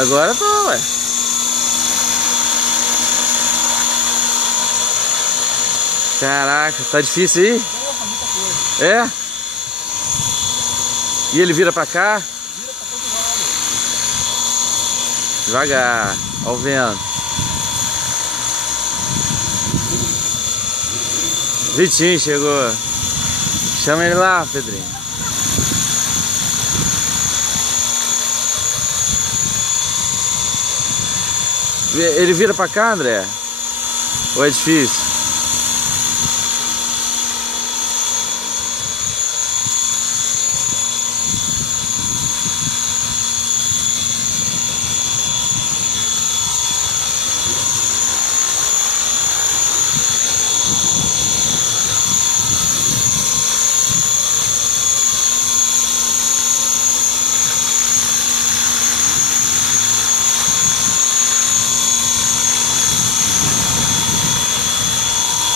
Agora tô, ué. Caraca, tá difícil aí? Porra, muita coisa. É? E ele vira pra cá? Vira pra todo lado. Devagar, ó o vento. Vitinho chegou. Chama ele lá, Pedrinho. Ele vira pra cá, André? Ou é difícil?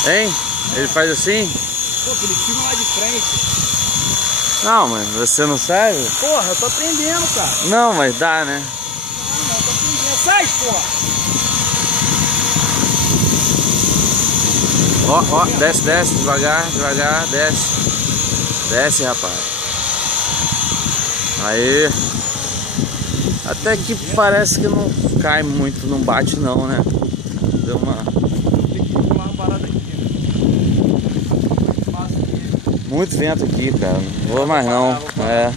Hein? Ele faz assim? Pô, que ele filma lá de frente. Não, mas você não sabe? Porra, eu tô aprendendo, cara. Não, mas dá, né? Não, eu tô aprendendo. Sai, porra! Ó, ó, desce, desce, devagar, devagar, desce. Desce, rapaz. Aí. Até que parece que não cai muito, não bate não, né? Deu uma... Tem que filmar uma parada aqui, né? Muito vento aqui, cara. Não vou mais não. É.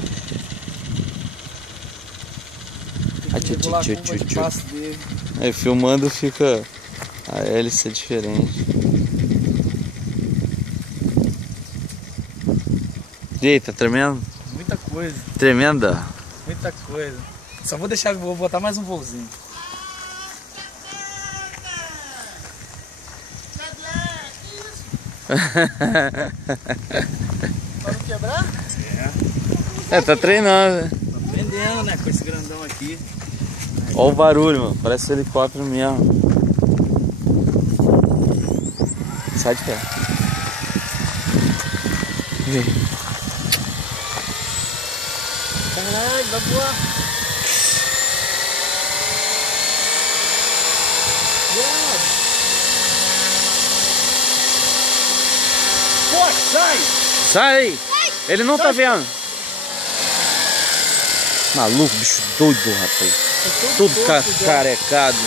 Aí filmando fica a hélice diferente. E aí, tá tremendo? Muita coisa, Tremenda? muita coisa. Só vou deixar, vou botar mais um voozinho. Pra não quebrar? É, tá treinando, né? Tô aprendendo, né? Com esse grandão aqui. Olha o barulho, mano. Parece um helicóptero mesmo. Sai de pé. Vem. Caralho, vai voar. Pô, sai! Sai! Ele não tá vendo. Maluco, bicho doido, rapaz. Todo carecado.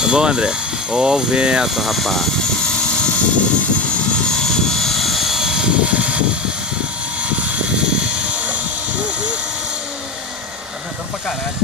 Tá bom, André? Ó o vento, rapaz. Tá ventando pra caralho.